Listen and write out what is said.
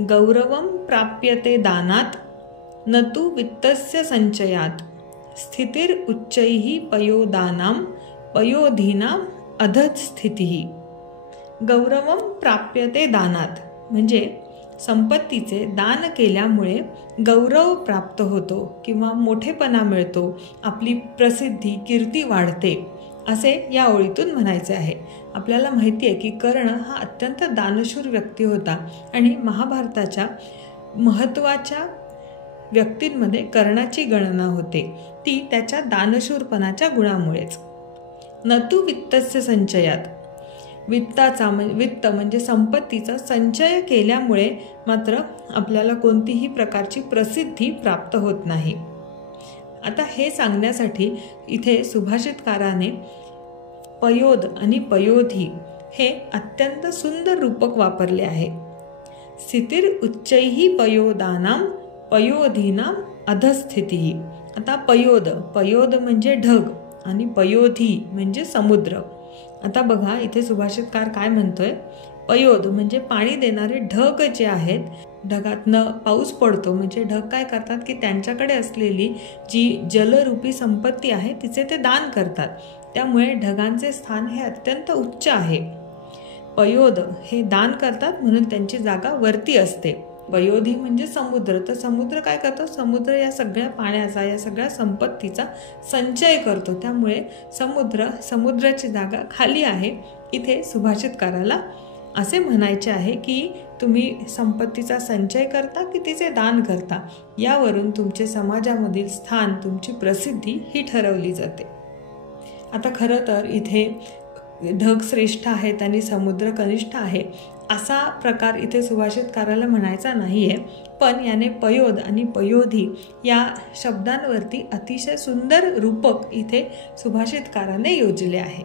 गौरवं प्राप्यते दानात न तु वित्तस्य संचयात स्थितीर उच्चैः पयोदानां पयोधीनां अधः स्थितिः। गौरवं प्राप्यते दानात म्हणजे संपत्तीचे दान केल्यामुळे गौरव प्राप्त होतो किंवा मोठेपणा मिळतो, आपली प्रसिद्धी कीर्ती वाढते असे या ओळीतून म्हणायचे आहे। आपल्याला माहिती आहे की कर्ण हा अत्यंत दानशूर व्यक्ती होता आणि महाभारताच्या महत्त्वाच्या व्यक्तींमध्ये कर्णाची गणना होते, ती त्याच्या दानशूरपणाच्या गुणामुळेच। न तु वित्तस्य संचयात, वित्त म्हणजे संपत्तीचा संचय केल्यामुळे मात्र आपल्याला कोणतीही प्रकारची प्रसिद्धी प्राप्त होत नाही। आता हे सांगण्यासाठी इथे सुभाषितकाराने पयोद आणि पयोधी हे अत्यंत सुंदर रूपक वापरले आहे। स्थितीर उच्चैः पयोदानां पयोधीनां अधस्थितिः। आता पयोद म्हणजे ढग आणि पयोधी म्हणजे समुद्र। आता बघा इथे सुभाषितकार काय म्हणतोय, पयोद म्हणजे पाणी देणारे ढग जे आहेत, ढगातनं पाऊस पडतो म्हणजे ढग काय करतात की त्यांच्याकडे असलेली जी जलरूपी संपत्ती आहे तिचे ते दान करतात, त्यामुळे ढगांचे स्थान हे अत्यंत उच्च आहे। पयोद हे दान करतात म्हणून त्यांची जागा वरती असते। पयोधी म्हणजे समुद्र, तर समुद्र काय करतो, समुद्र या सगळ्या पाण्याचा या सगळ्या संपत्तीचा संचय करतो, त्यामुळे समुद्राची जागा खाली आहे। इथे सुभाषितकाराला असे म्हणायचे आहे की तुम्ही संपत्तीचा संचय करता की तिचे दान करता, यावरून तुमचे समाजामधील स्थान, तुमची प्रसिद्धी ही ठरवली जाते। आता खरं तर इथे ढग श्रेष्ठ आहेत आणि समुद्र कनिष्ठ आहे असा प्रकार इथे सुभाषितकाराला म्हणायचा नाही आहे, पण याने पयोद आणि पयोधी या शब्दांवरती अतिशय सुंदर रूपक इथे सुभाषितकाराने योजले आहे।